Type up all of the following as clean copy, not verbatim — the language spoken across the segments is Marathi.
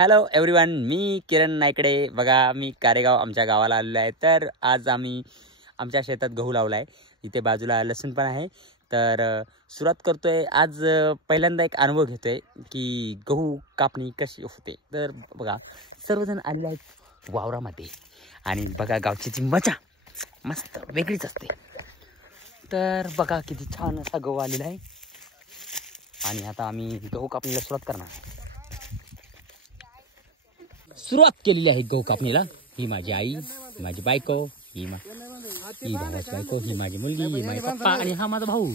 हॅलो एव्हरीवन, मी किरण नायकडे. बघा, मी कारेगाव आमच्या गावाला आलेलो आहे. तर आज आम्ही आमच्या शेतात गहू लावला आहे. इथे बाजूला लसूण पण आहे. तर सुरुवात करतोय. आज पहिल्यांदा एक अनुभव घेतोय की गहू कापणी कशी होते. तर बघा, सर्वजण आलेले आहेत वावरामध्ये आणि बघा गावची ती मजा मस्त वेगळीच असते. तर बघा किती छान असा गहू आलेला आहे आणि आता आम्ही गहू कापणीला सुरुवात करणार. सुरुवात केलेली आहे गहू कापणीला. ही माझी आई, ही माझी बायको, ही भावाची बायको, ही माझी मुलगी, ही माझे पप्पा आणि हा माझा भाऊ.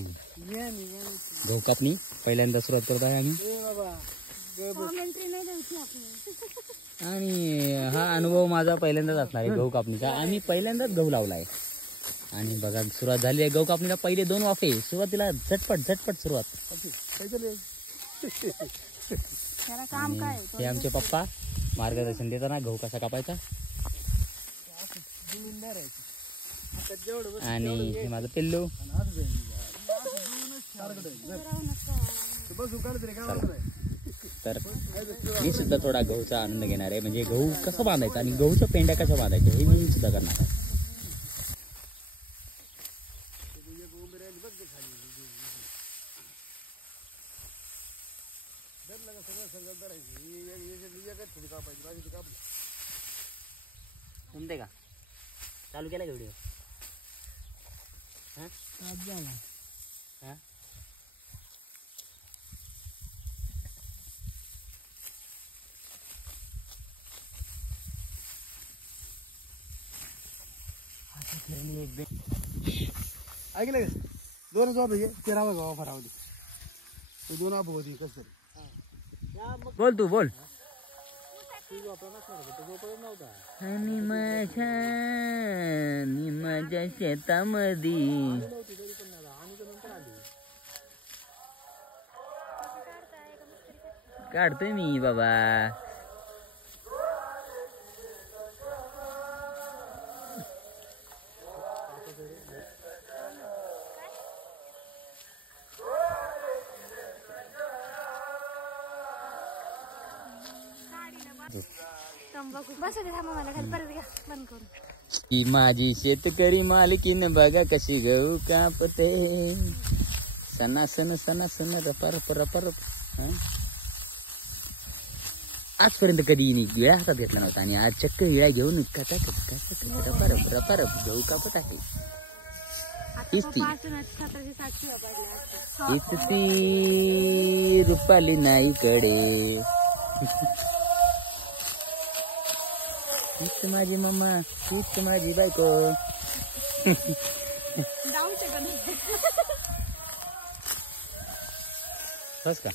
गहू कापणी पहिल्यांदा सुरुवात करत आहे आम्ही. आणि हा अनुभव माझा पहिल्यांदाच असणार आहे गहू कापणीचा. आम्ही पहिल्यांदाच गहू लावला आहे आणि बघा सुरुवात झाली आहे गहू कापणीला. पहिले 2 वाफे. सुरुवातीला झटपट सुरुवात. हे आमचे पप्पा मार्गदर्शन देताना गहू कसा कापायचा. आणि हे माझं पिल्लू. तर मी सुद्धा थोडा गहूचा आनंद घेणार आहे. म्हणजे गहू कसं बांधायचं आणि गहूच्या पेंड्या कशा बांधायच्या हे मी सुद्धा करणार आहे. जमते का? चालू केला का व्हिडिओ? ऐकलं का? 2 जॉब आहे. 13वा गावा फरावली 2 आप होती. कसं बोल तू बोल. आणि माझ्या शेतामध्ये काढतोय मी बाबा. ही माझी शेतकरी मालकीन बघा कशी गहू कापते. सणासन रपर. आजपर्यंत कधी वेळा हातात घेतला नव्हता आणि आज चक्क वेळा घेऊन रपर गहू कापत आहे. ती रुपाली नाईकडे. हीच माझी मम्मा, हीच माझी बायको. बस का?